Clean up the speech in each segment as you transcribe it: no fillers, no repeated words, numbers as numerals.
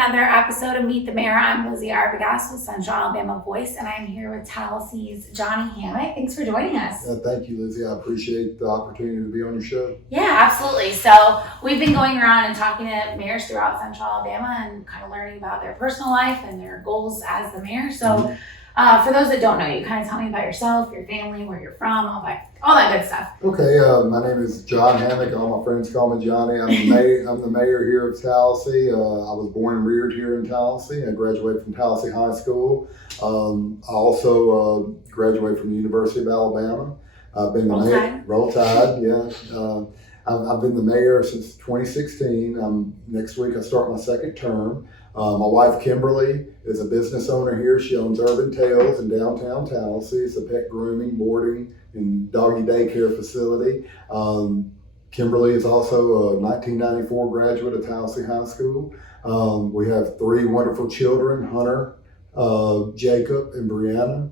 another episode of Meet the Mayor. I'm Lizzie Arbogast with Central Alabama Voice, and I'm here with Tallassee's Johnny Hammock. Thanks for joining us. Thank you, Lizzie. I appreciate the opportunity to be on your show. Yeah, absolutely. So we've been going around and talking to mayors throughout Central Alabama and kind of learning about their personal life and their goals as the mayor. So for those that don't know you, kind of tell me about yourself, your family, where you're from, all that good stuff. Okay, my name is John Hammock. All my friends call me Johnny. I'm the mayor here of Tallassee. I was born and reared here in Tallassee. I graduated from Tallassee High School. I also graduated from the University of Alabama. I've been the mayor. Roll Tide, yeah. I've been the mayor since 2016. Next week I start my second term. My wife Kimberly is a business owner here. She owns Urban Tales in downtown Tallassee. It's a pet grooming, boarding, and doggy daycare facility. Kimberly is also a 1994 graduate of Tallassee High School. We have three wonderful children, Hunter, Jacob, and Brianna.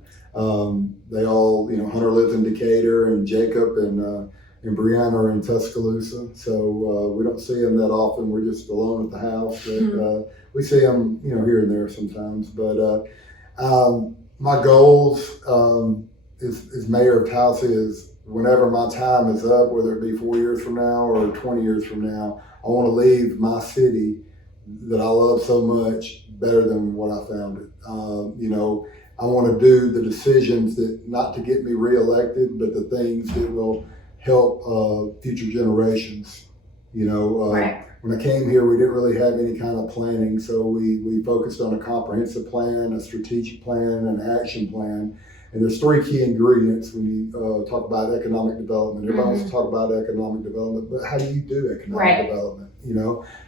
They all, Hunter lives in Decatur, and Jacob and Brianna are in Tuscaloosa. So we don't see them that often. We're just alone at the house. But we see them, here and there sometimes. But my goals as mayor of Tallassee is whenever my time is up, whether it be 4 years from now or 20 years from now, I want to leave my city that I love so much better than what I found it. I want to do the decisions that not to get me reelected, but the things that will help future generations. Right. When I came here, we didn't really have any kind of planning, so we focused on a comprehensive plan, a strategic plan, an action plan. And there's three key ingredients when you talk about economic development. Everybody wants to talk about economic development, but how do you do economic development?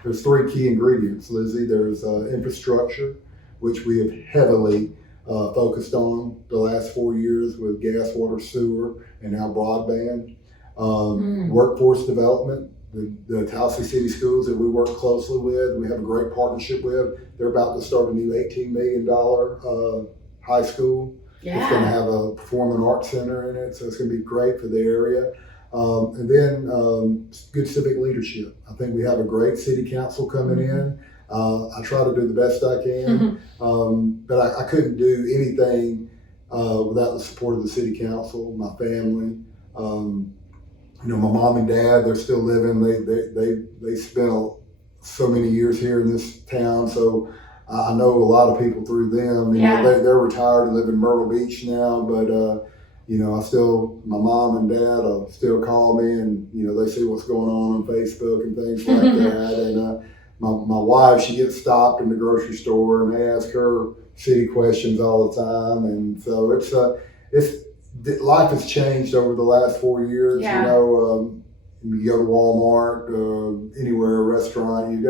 There's three key ingredients, Lizzie. There's infrastructure, which we have heavily focused on the last 4 years with gas, water, sewer, and now broadband. Workforce development. The Tallassee City Schools that we work closely with, we have a great partnership with. They're about to start a new $18 million high school. Yeah. It's going to have a performing arts center in it, so it's going to be great for the area. And then good civic leadership. I think we have a great city council coming in. I try to do the best I can, but I couldn't do anything without the support of the city council, my family. My mom and dad, they're still living. They spent so many years here in this town, so I know a lot of people through them. They're retired and live in Myrtle Beach now, but my mom and dad still call me, and they see what's going on Facebook and things like that. And my wife, she gets stopped in the grocery store, and they ask her city questions all the time, and so it's life has changed over the last 4 years. Yeah. You go to Walmart, anywhere, a restaurant,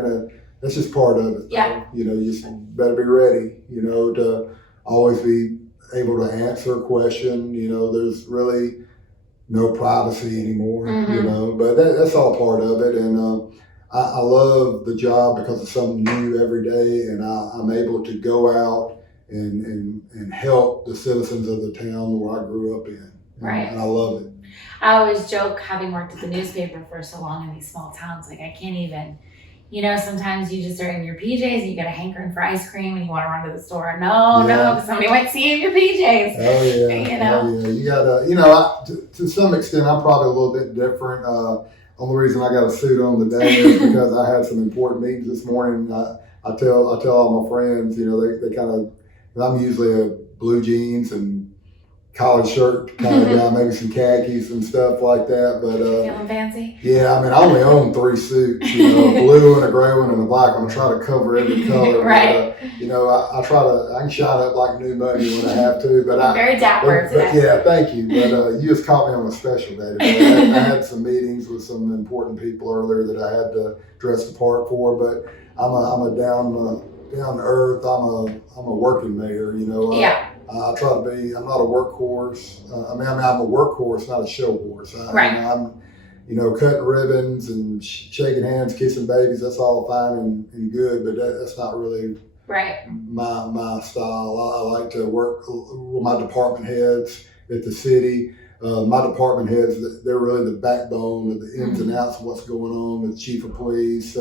that's just part of it. Yeah. You just better be ready, to always be able to answer a question. There's really no privacy anymore, but that's all part of it. And I love the job because it's something new every day, and I'm able to go out and help the citizens of the town where I grew up in. Right. And I love it. I always joke, having worked at the newspaper for so long in these small towns, I can't even, sometimes you just are in your PJs and you get a hankering for ice cream and you want to run to the store. No, because somebody might see you in your PJs. Oh, yeah. Oh, yeah. You gotta, to some extent, I'm probably a little bit different. Only reason I got a suit on today is because I had some important meetings this morning. I tell all my friends, they kind of, I'm usually a blue jeans and collared shirt kind of guy, maybe some khakis and stuff like that. But feeling fancy? Yeah, I only own 3 suits, a blue and a gray one and a black one. I try to cover every color. Right. But, I can shine up like new money when I have to. But very dapper today. Yeah, thank you. But you just caught me on a special day today. I had some meetings with some important people earlier that I had to dress the part for. But I'm a down to earth. I'm a working mayor. I try to be. I'm not a workhorse. I'm a workhorse, not a show horse. I'm cutting ribbons and shaking hands, kissing babies. That's all fine and good, but that's not really my style. I like to work with my department heads at the city. My department heads, they're really the backbone of the ins and outs of what's going on with chief of police,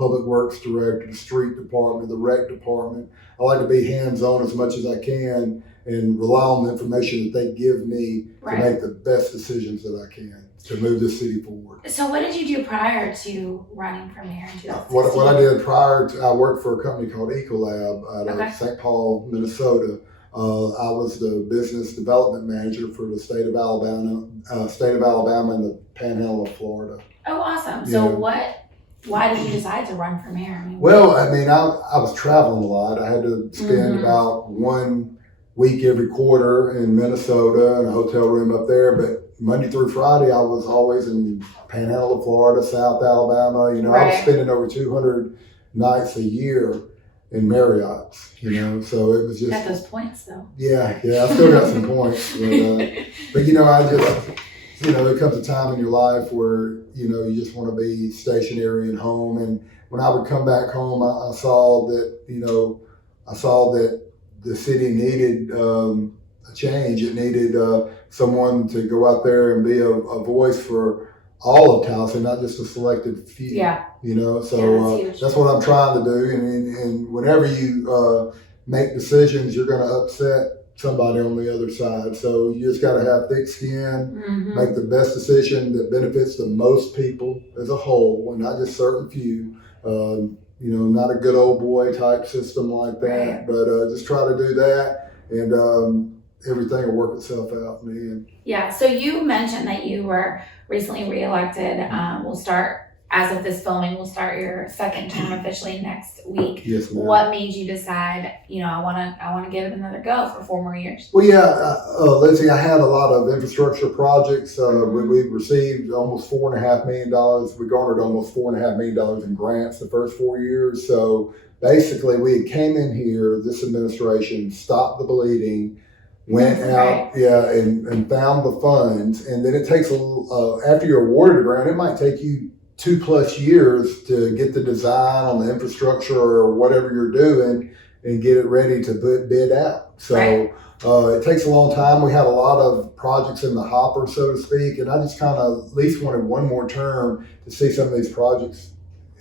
public works director, the street department, the rec department. I like to be hands-on as much as I can and rely on the information that they give me to make the best decisions that I can to move this city forward. So what did you do prior to running for mayor in 2016? What I did prior to, I worked for a company called Ecolab out of St. Paul, Minnesota. I was the business development manager for the state of Alabama and the Panhandle of Florida. Oh, awesome. So why did you decide to run for mayor? I was traveling a lot. I had to spend about 1 week every quarter in Minnesota and a hotel room up there. But Monday through Friday, I was always in Panhandle of Florida, South Alabama. I was spending over 200 nights a year in Marriott's, so it was just. Got those points though. Yeah, I still got some points. But I just, there comes a time in your life where, you just want to be stationary and home. And when I would come back home, I saw that, the city needed a change. It needed someone to go out there and be a voice for all of Tallassee, not just a selected few. Yeah. So that's what I'm trying to do. And whenever you make decisions, you're going to upset somebody on the other side. So you just got to have thick skin, make the best decision that benefits the most people as a whole, and not just certain few. Not a good old boy type system like that, but just try to do that, and everything will work itself out in the end. Yeah. So you mentioned that you were recently reelected. We'll start, as of this filming, we'll start your second term officially next week. Yes, ma'am. What made you decide, I want to give it another go for 4 more years? Well, Lindsay, I had a lot of infrastructure projects. We received almost $4.5 million. We garnered almost $4.5 million in grants the first 4 years. So basically, we came in here, this administration stopped the bleeding, went out, and found the funds. And then it takes after you're awarded a grant, it might take you 2+ years to get the design on the infrastructure or whatever you're doing and get it ready to bid out. So it takes a long time. We had a lot of projects in the hopper, so to speak, and I just kind of at least wanted one more term to see some of these projects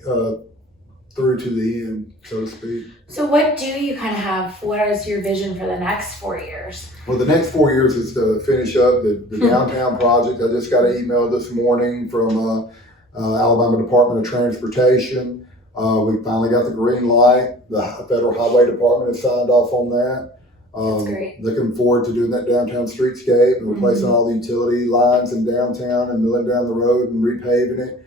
through to the end, so to speak. So what do you kind of have, what is your vision for the next 4 years? Well, the next 4 years is to finish up the downtown project. I just got an email this morning from Alabama Department of Transportation. We finally got the green light. The Federal Highway Department has signed off on that. That's great. Looking forward to doing that downtown streetscape and replacing all the utility lines in downtown and milling down the road and repaving it.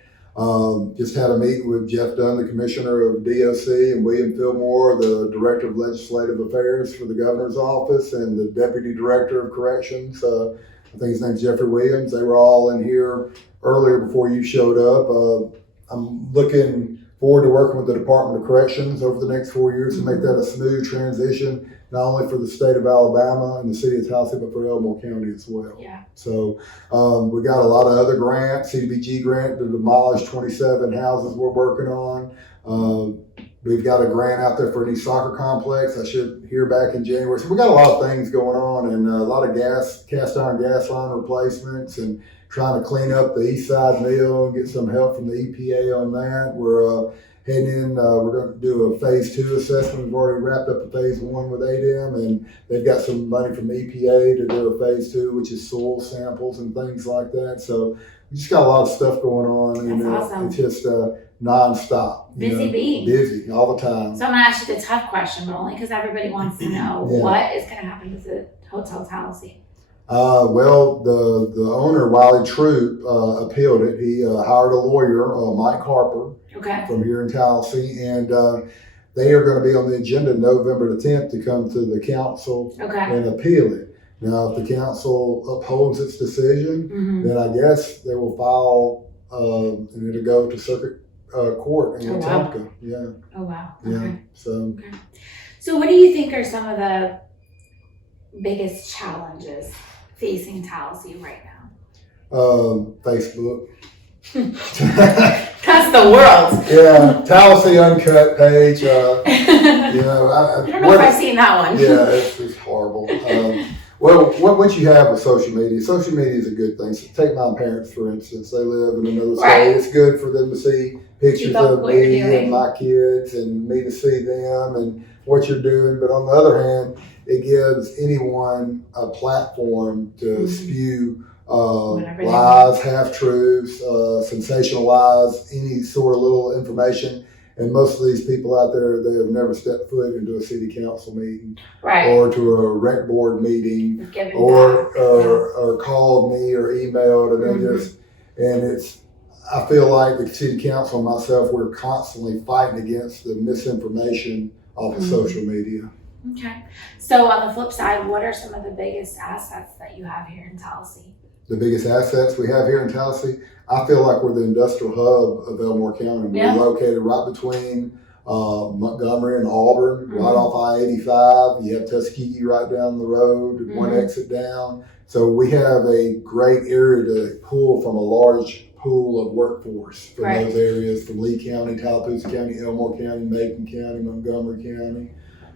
Just had a meeting with Jeff Dunn, the Commissioner of DOC, and William Fillmore, the Director of Legislative Affairs for the Governor's Office, and the Deputy Director of Corrections. I think his name's Jeffrey Williams. They were all in here earlier before you showed up. I'm looking forward to working with the Department of Corrections over the next 4 years to make that a smooth transition, not only for the state of Alabama and the city of Tallassee, but for Elmore County as well. Yeah. So we got a lot of other grants, CDBG grant to demolish 27 houses we're working on. We've got a grant out there for a new soccer complex. I should hear back in January. So we got a lot of things going on, and a lot of cast iron gas line replacements, and trying to clean up the East Side Mill and get some help from the EPA on that. We're heading in, we're going to do a phase 2 assessment. We've already wrapped up a phase 1 with ADEM, and they've got some money from EPA to do a phase 2, which is soil samples and things like that. So we just got a lot of stuff going on. That's awesome. It's just nonstop. Busy all the time. So I'm going to ask you the tough question, but only because everybody wants to know. What is going to happen to the Hotel Tallassee? Well, the owner, Wiley Troop, appealed it. He hired a lawyer, Mike Harper, from here in Tallassee, and they are going to be on the agenda November the 10th to come to the council and appeal it. Now, if the council upholds its decision, then I guess they will file and it'll go to circuit court in Wetumpka. Yeah. Oh, wow. Yeah. So what do you think are some of the biggest challenges facing Tallassee right now? Facebook. That's the world. Yeah, Tallassee Uncut page. I don't know if I've seen that one. Yeah, it's horrible. Well, what you have with social media is a good thing. So take my parents, for instance. They live in another state. It's good for them to see pictures up of what you're me doing. and my kids and me to see them and what you're doing. But on the other hand, it gives anyone a platform to spew Whatever they lies, half-truths, sensational lies, any sort of little information. And most of these people out there, they have never stepped foot into a city council meeting Right. or to a rec board meeting Giving or, back. or called me or emailed, and they just, and it's, I feel like the city council and myself, we're constantly fighting against the misinformation off of social media. Okay. So on the flip side, what are some of the biggest assets that you have here in Tallassee? The biggest assets we have here in Tallassee, I feel like we're the industrial hub of Elmore County. We're located right between Montgomery and Auburn, right off I-85. You have Tuskegee right down the road, one exit down. So we have a great area to pull from, a large pool of workforce from those areas, from Lee County, Tallapoosa County, Elmore County, Macon County, Montgomery County.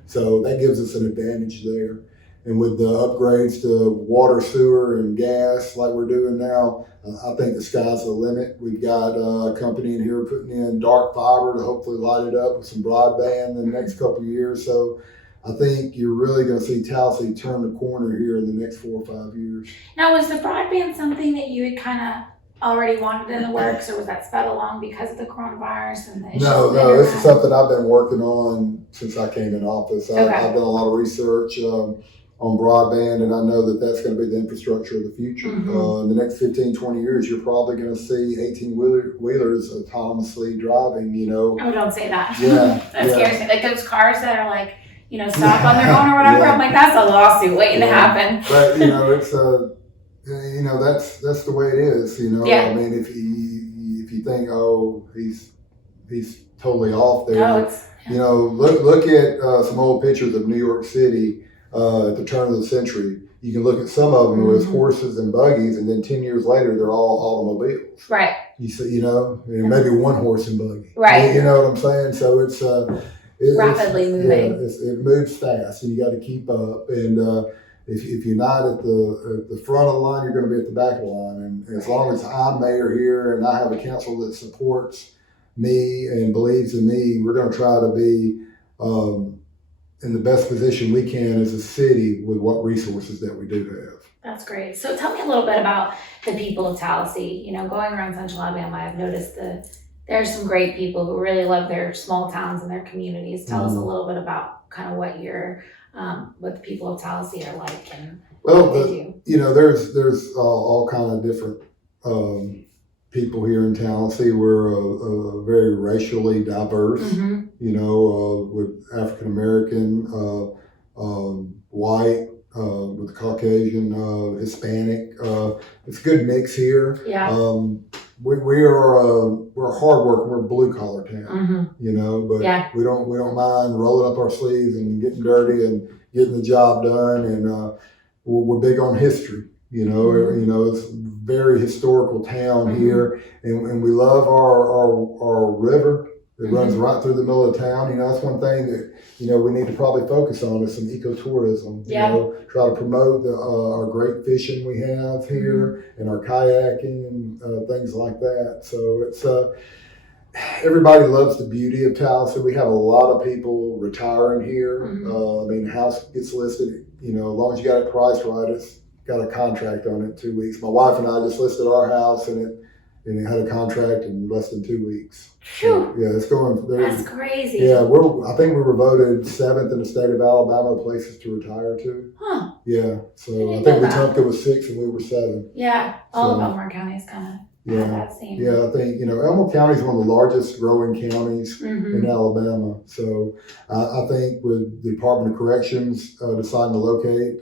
So that gives us an advantage there. And with the upgrades to water, sewer, and gas like we're doing now, I think the sky's the limit. We've got a company in here putting in dark fiber to hopefully light it up with some broadband in the next couple of years. So I think you're really going to see Tallassee turn the corner here in the next 4 or 5 years. Now, was the broadband something that you had kind of already wanted in the works, or was that sped along because of the coronavirus and the issues? No, this is something I've been working on since I came in office. I've done a lot of research on broadband, and I know that that's going to be the infrastructure of the future. In the next 15, 20 years, you're probably going to see 18-wheelers autonomously driving, you know. Oh, don't say that. Yeah. That scares me. Like those cars that are like, you know, stop on their own or whatever. I'm like, that's a lawsuit waiting to happen. But, you know, it's you know, that's the way it is, you know. I mean, if you think, oh, he's totally off there. No, it's, you know, look at some old pictures of New York City at the turn of the century. You can look at some of them with horses and buggies, and then 10 years later, they're all automobiles. Right. You see, you know, maybe one horse and buggy. Right. You know what I'm saying? So it's rapidly moving. It moves fast, and you got to keep up. And if you're not at the front of the line, you're going to be at the back of the line. And as long as I'm mayor here and I have a council that supports me and believes in me, we're going to try to be in the best position we can as a city with what resources that we do have. That's great. So tell me a little bit about the people of Tallassee. You know, going around Central Alabama, I've noticed there's some great people who really love their small towns and their communities. Tell us a little bit about kind of what what the people of Tallassee are like and what they do. You know, there's all kind of different people here in Tallassee. We're very racially diverse. You know, with African American, white, with Caucasian, Hispanic. It's a good mix here. Yeah. We're hard working. We're a blue collar town, you know, but we don't mind rolling up our sleeves and getting dirty and getting the job done. And we're big on history. You know, it's a very historical town here, and we love our river. It runs right through the middle of town. You know, that's one thing that, you know, we need to probably focus on is some ecotourism. You know, try to promote our great fishing we have here and our kayaking and things like that. So it's everybody loves the beauty of Tallassee. We have a lot of people retiring here. I mean, the house gets listed, you know, as long as you got it priced right, it's got a contract on it 2 weeks. My wife and I just listed our house and it had a contract in less than 2 weeks. So, yeah, it's going. That's crazy. Yeah, I think we were voted 7th in the state of Alabama places to retire to. Huh. Yeah, so I think Wetumpka was 6 and we were 7. Yeah, all of Elmore County is kind of that same. Yeah, I think, you know, Elmore County is one of the largest growing counties in Alabama. So I think with the Department of Corrections deciding to locate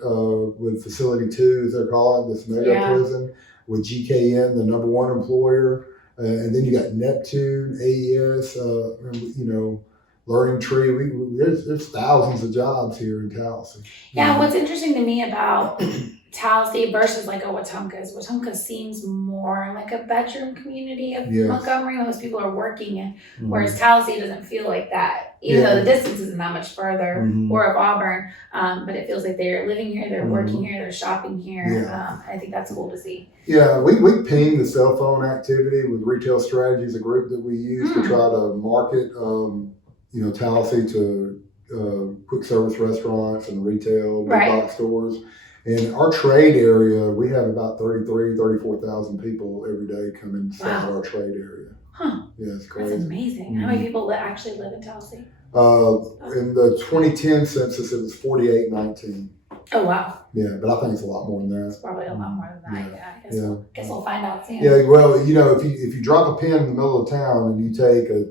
with Facility 2, as they're calling it, this mega prison, with GKN, the #1 employer, and then you got Neptune, AES, you know, Learning Tree. There's thousands of jobs here in Tallassee. Yeah, what's interesting to me about Tallassee versus like a Wetumpka's. Wetumpka seems more like a bedroom community of Yes. Montgomery. Most people are working in, Mhm. whereas Tallassee doesn't feel like that, even though the distance isn't that much further, Mhm. or of Auburn. But it feels like they're living here, they're Mhm. working here, they're shopping here. Yeah. I think that's cool to see. Yeah, we ping the cell phone activity with Retail Strategies, a group that we use to try to market, Tallassee to quick service restaurants and retail, big box stores. In our trade area, we have about 34,000 people every day come inside our trade area. Huh. Yeah, it's crazy. That's amazing. Mm-hmm. How many people actually live in Tallassee? In the 2010 census, it was 4819. Oh, wow. Yeah, but I think it's a lot more than that. It's probably a lot more than that. Yeah, I guess we'll find out soon. Yeah, well, if you drop a pin in the middle of town and you take a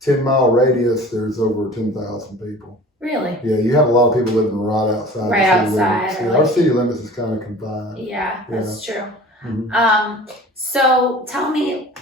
10-mile radius, there's over 10,000 people. Really? Yeah, you have a lot of people living right outside. Right the city outside. limits. Yeah, our city limits is kind of confined. Yeah, that's true. Mm-hmm. So tell me,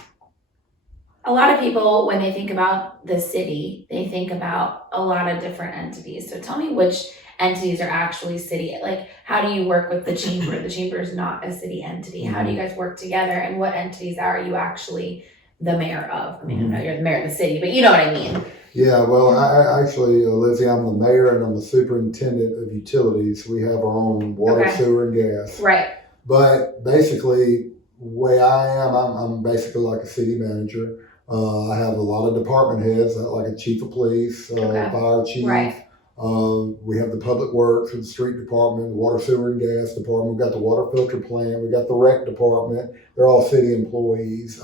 a lot of people, when they think about the city, they think about a lot of different entities. So tell me which entities are actually city. Like, how do you work with the chamber? The chamber is not a city entity. How do you guys work together? And what entities are you actually the mayor of? I mean, I know you're the mayor of the city, but you know what I mean. Yeah, well, I actually, Lizzie, I'm the mayor and I'm the superintendent of utilities. We have our own water, sewer, and gas. Right. But basically, the way I am, I'm basically like a city manager. I have a lot of department heads, like a chief of police, fire chief. Right. We have the public works and the street department, the water, sewer, and gas department. We've got the water filter plant. We've got the rec department. They're all city employees.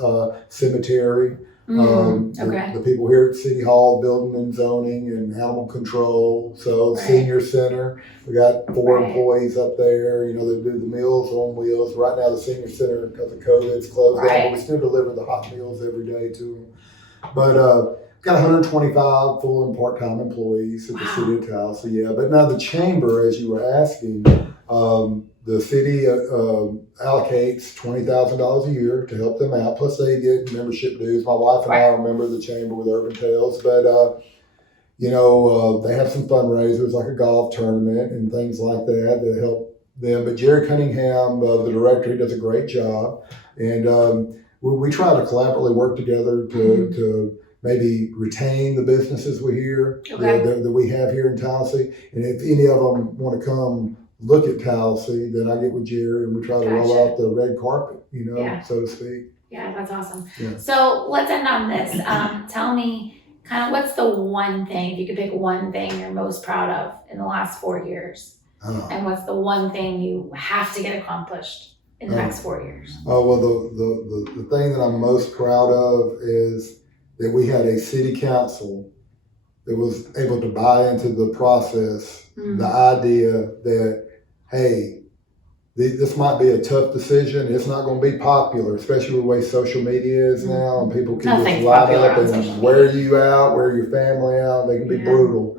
Cemetery. The people here at City Hall, building and zoning and animal control. So senior center, we got 4 employees up there. They do the Meals on Wheels. Right now the senior center, because of COVID, is closed down, but we still deliver the hot meals every day to them. But got 125 full and part-time employees at the city of Tallassee. Yeah, but now the chamber, as you were asking, the city allocates $20,000 a year to help them out. Plus, they get membership dues. My wife and I are a member of the chamber with Urban Tales, but they have some fundraisers like a golf tournament and things like that that help them. But Jerry Cunningham, the director, he does a great job, and we try to collaboratively work together to maybe retain the businesses that we have here in Tallassee. And if any of them want to come look at Tallassee, then I get with Jerry and we try to roll out the red carpet, so to speak. Yeah, that's awesome. Yeah. So let's end on this. Tell me kind of what's the one thing, if you could pick one thing you're most proud of in the last 4 years? And what's the one thing you have to get accomplished in the next 4 years? Well, the thing that I'm most proud of is that we had a city council that was able to buy into the process, the idea that, hey, this might be a tough decision. It's not going to be popular, especially with the way social media is now, and people can just line up and wear you out, wear your family out. They can be brutal.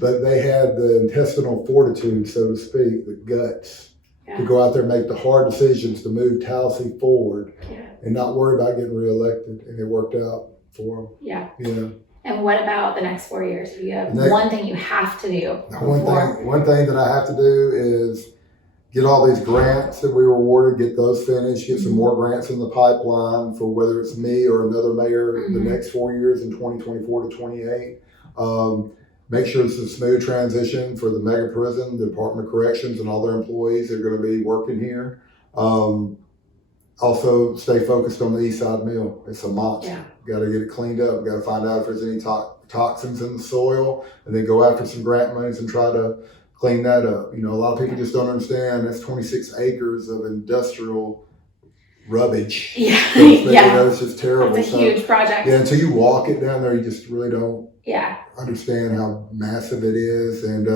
But they had the intestinal fortitude, so to speak, the guts to go out there and make the hard decisions to move Tallassee forward and not worry about getting reelected. And it worked out for them. Yeah. And what about the next 4 years? If you have one thing you have to do. One thing that I have to do is get all these grants that we were awarded, get those finished, get some more grants in the pipeline for whether it's me or another mayor the next 4 years in 2024 to 28. Make sure it's a smooth transition for the mega prison, the Department of Corrections, and all their employees that are going to be working here. Also, stay focused on the East Side Mill. It's a monster. Got to get it cleaned up. Got to find out if there's any toxins in the soil, and then go after some grant monies and try to clean that up. A lot of people just don't understand that's 26 acres of industrial rubbish. It's just terrible. It's a huge project. Yeah, until you walk it down there, you just really don't understand how massive it is. And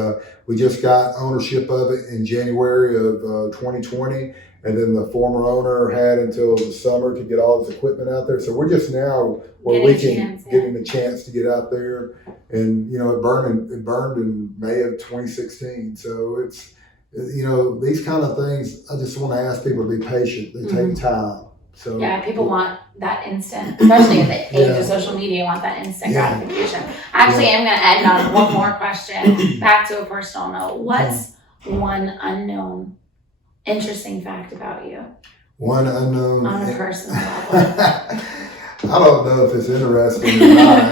we just got ownership of it in January of 2020. And then the former owner had until the summer to get all his equipment out there. So we're just now where getting a chance to get out there. And, it burned in May of 2016. So it's, these kind of things, I just want to ask people to be patient. They take time. So people want that instant, especially in the age of social media, want that instant gratification. Actually, I'm going to end on one more question, back to a personal note. What's one unknown interesting fact about you One unknown. on a personal level? I don't know if it's interesting or not.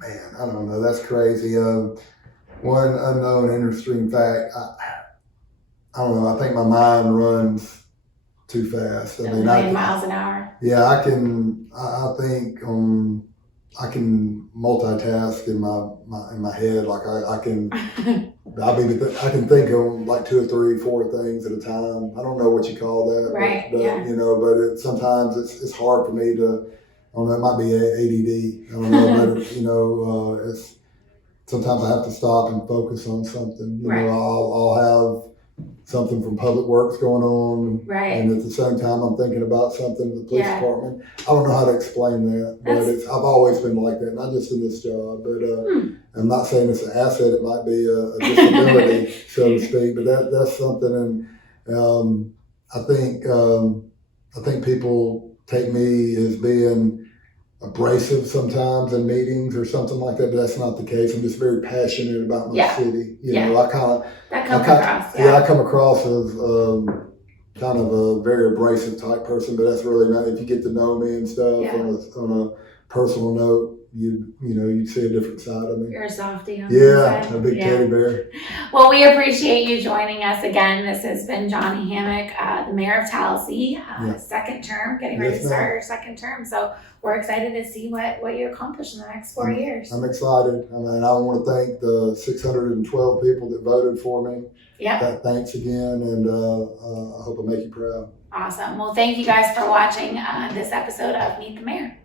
Man, I don't know. That's crazy. One unknown interesting fact. I don't know. I think my mind runs too fast. A million miles an hour. Yeah, I can. I think I can multitask in my head. Like I can. I can think of like 2 or 3, 4 things at a time. I don't know what you call that, Right, but yeah. you know, but sometimes it's hard for me to. I don't know. It might be ADD. I don't know, but you know, it's sometimes I have to stop and focus on something. You Right. know, I'll have something from public works going on, Right. and at the same time I'm thinking about something in the police Yeah. department. I don't know how to explain that, but I've always been like that, not just in this job, but I'm not saying it's an asset. It might be a disability, so to speak, but that's something. And I think people take me as being abrasive sometimes in meetings or something like that, but that's not the case. I'm just very passionate about my city. You know, I come across as kind of a very abrasive type person, but that's really not. If you get to know me and stuff on a personal note, you'd see a different side of me. You're a softie. A big teddy bear. Well, we appreciate you joining us again. This has been Johnny Hammock, the mayor of Tallassee, second term, getting ready to start your second term. So we're excited to see what you accomplish in the next 4 years. I'm excited. I mean, I want to thank the 612 people that voted for me. Yeah. Thanks again, and I hope I make you proud. Awesome. Well, thank you guys for watching this episode of Meet the Mayor.